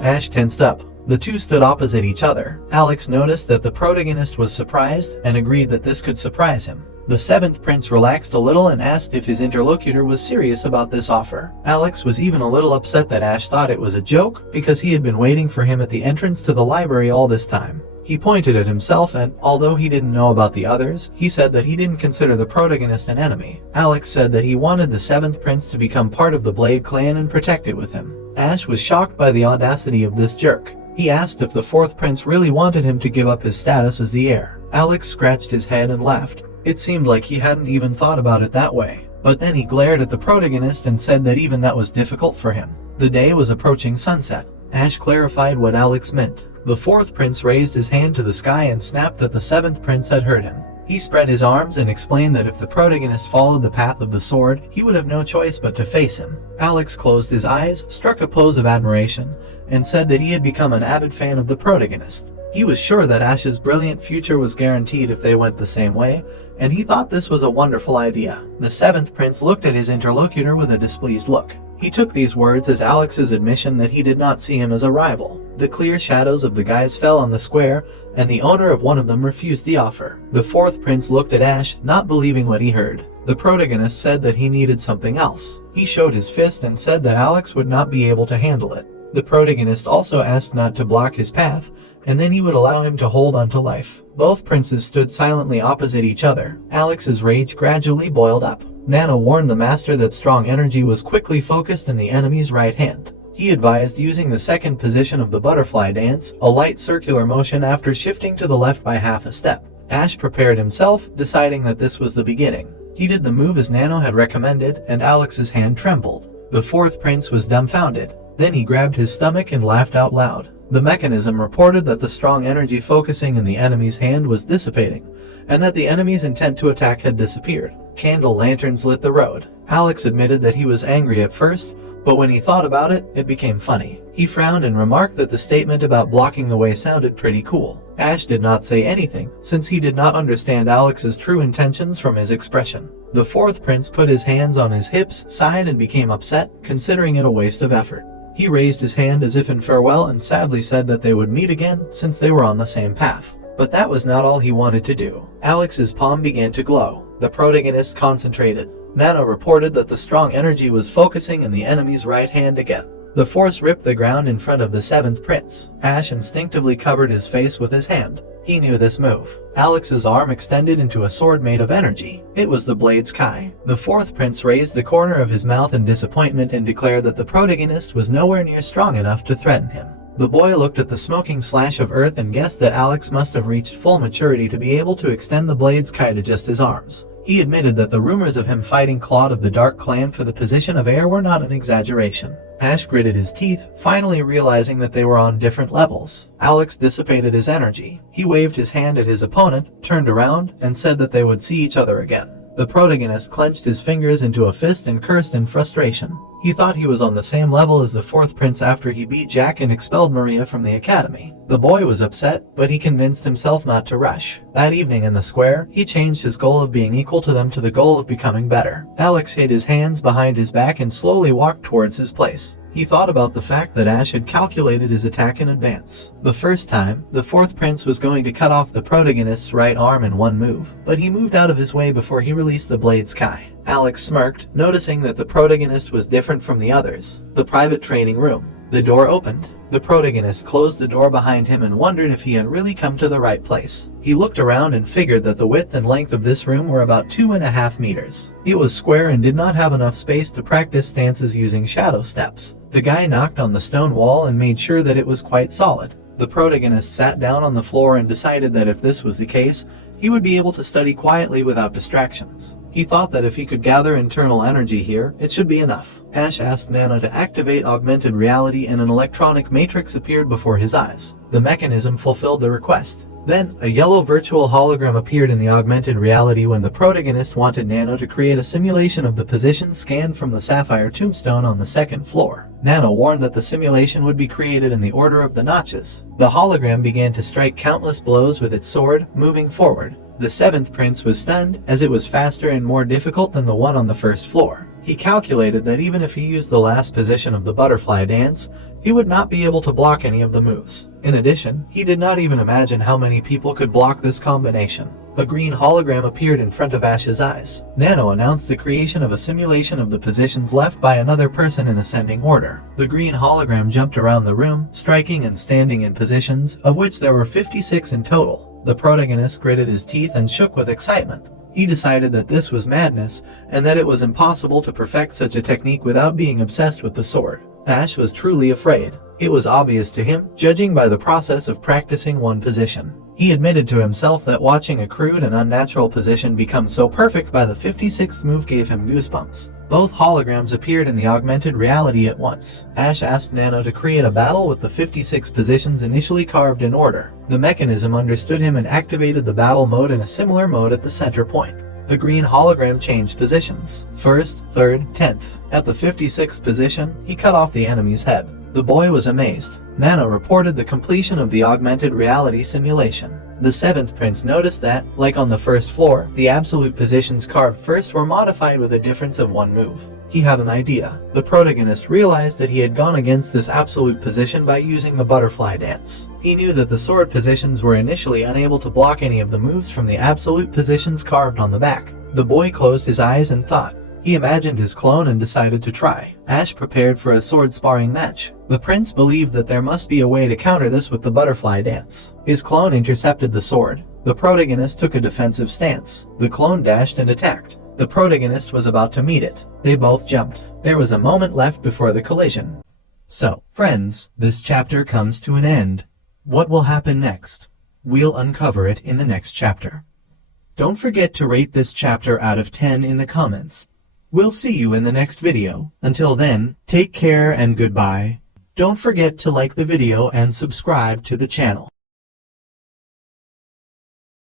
Ash tensed up. The two stood opposite each other. Alex noticed that the protagonist was surprised and agreed that this could surprise him. The seventh prince relaxed a little and asked if his interlocutor was serious about this offer. Alex was even a little upset that Ash thought it was a joke because he had been waiting for him at the entrance to the library all this time. He pointed at himself and, although he didn't know about the others, he said that he didn't consider the protagonist an enemy. Alex said that he wanted the seventh prince to become part of the Blade clan and protect it with him. Ash was shocked by the audacity of this jerk. He asked if the fourth prince really wanted him to give up his status as the heir. Alex scratched his head and laughed. It seemed like he hadn't even thought about it that way. But then he glared at the protagonist and said that even that was difficult for him. The day was approaching sunset. Ash clarified what Alex meant. The fourth prince raised his hand to the sky and snapped that the seventh prince had heard him. He spread his arms and explained that if the protagonist followed the path of the sword, he would have no choice but to face him. Alex closed his eyes, struck a pose of admiration, and said that he had become an avid fan of the protagonist. He was sure that Ash's brilliant future was guaranteed if they went the same way, and he thought this was a wonderful idea. The seventh prince looked at his interlocutor with a displeased look. He took these words as Alex's admission that he did not see him as a rival. The clear shadows of the guys fell on the square, and the owner of one of them refused the offer. The fourth prince looked at Ash, not believing what he heard. The protagonist said that he needed something else. He showed his fist and said that Alex would not be able to handle it. The protagonist also asked not to block his path, and then he would allow him to hold on to life. Both princes stood silently opposite each other. Alex's rage gradually boiled up. Nano warned the master that strong energy was quickly focused in the enemy's right hand. He advised using the second position of the butterfly dance, a light circular motion after shifting to the left by half a step. Ash prepared himself, deciding that this was the beginning. He did the move as Nano had recommended, and Alex's hand trembled. The fourth prince was dumbfounded. Then he grabbed his stomach and laughed out loud. The mechanism reported that the strong energy focusing in the enemy's hand was dissipating, and that the enemy's intent to attack had disappeared. Candle lanterns lit the road. Alex admitted that he was angry at first, but when he thought about it, it became funny. He frowned and remarked that the statement about blocking the way sounded pretty cool. Ash did not say anything, since he did not understand Alex's true intentions from his expression. The fourth prince put his hands on his hips, sighed and became upset, considering it a waste of effort. He raised his hand as if in farewell and sadly said that they would meet again since they were on the same path. But that was not all he wanted to do. Alex's palm began to glow. The protagonist concentrated. Nano reported that the strong energy was focusing in the enemy's right hand again. The force ripped the ground in front of the seventh prince. Ash instinctively covered his face with his hand. He knew this move. Alex's arm extended into a sword made of energy. It was the Blade's Kai. The fourth prince raised the corner of his mouth in disappointment and declared that the protagonist was nowhere near strong enough to threaten him. The boy looked at the smoking slash of earth and guessed that Alex must have reached full maturity to be able to extend the Blade's Kai to just his arms. He admitted that the rumors of him fighting Claude of the Dark Clan for the position of heir were not an exaggeration. Ash gritted his teeth, finally realizing that they were on different levels. Alex dissipated his energy. He waved his hand at his opponent, turned around, and said that they would see each other again. The protagonist clenched his fingers into a fist and cursed in frustration. He thought he was on the same level as the fourth prince after he beat Jack and expelled Maria from the academy. The boy was upset, but he convinced himself not to rush. That evening in the square, he changed his goal of being equal to them to the goal of becoming better. Alex hid his hands behind his back and slowly walked towards his place. He thought about the fact that Ash had calculated his attack in advance. The first time, the fourth prince was going to cut off the protagonist's right arm in one move, but he moved out of his way before he released the Blade's Kai. Alex smirked, noticing that the protagonist was different from the others. The private training room. The door opened. The protagonist closed the door behind him and wondered if he had really come to the right place. He looked around and figured that the width and length of this room were about 2.5 meters. It was square and did not have enough space to practice stances using shadow steps. The guy knocked on the stone wall and made sure that it was quite solid. The protagonist sat down on the floor and decided that if this was the case, he would be able to study quietly without distractions. He thought that if he could gather internal energy here, it should be enough. Ash asked Nano to activate augmented reality and an electronic matrix appeared before his eyes. The mechanism fulfilled the request. Then, a yellow virtual hologram appeared in the augmented reality when the protagonist wanted Nano to create a simulation of the positions scanned from the sapphire tombstone on the second floor. Nano warned that the simulation would be created in the order of the notches. The hologram began to strike countless blows with its sword, moving forward. The seventh prince was stunned, as it was faster and more difficult than the one on the first floor. He calculated that even if he used the last position of the butterfly dance, he would not be able to block any of the moves. In addition, he did not even imagine how many people could block this combination. A green hologram appeared in front of Ash's eyes. Nano announced the creation of a simulation of the positions left by another person in ascending order. The green hologram jumped around the room, striking and standing in positions, of which there were 56 in total. The protagonist gritted his teeth and shook with excitement. He decided that this was madness, and that it was impossible to perfect such a technique without being obsessed with the sword. Ash was truly afraid. It was obvious to him, judging by the process of practicing one position. He admitted to himself that watching a crude and unnatural position become so perfect by the 56th move gave him goosebumps. Both holograms appeared in the augmented reality at once. Ash asked Nano to create a battle with the 56 positions initially carved in order. The mechanism understood him and activated the battle mode in a similar mode at the center point. The green hologram changed positions. 1st, 3rd, 10th. At the 56th position, he cut off the enemy's head. The boy was amazed. Nano reported the completion of the augmented reality simulation. The 7th prince noticed that, like on the first floor, the absolute positions carved first were modified with a difference of one move. He had an idea. The protagonist realized that he had gone against this absolute position by using the butterfly dance. He knew that the sword positions were initially unable to block any of the moves from the absolute positions carved on the back. The boy closed his eyes and thought. He imagined his clone and decided to try. Ash prepared for a sword sparring match. The prince believed that there must be a way to counter this with the butterfly dance. His clone intercepted the sword. The protagonist took a defensive stance. The clone dashed and attacked. The protagonist was about to meet it. They both jumped. There was a moment left before the collision. So, friends, this chapter comes to an end. What will happen next? We'll uncover it in the next chapter. Don't forget to rate this chapter out of 10 in the comments. We'll see you in the next video. Until then, take care and goodbye. Don't forget to like the video and subscribe to the channel.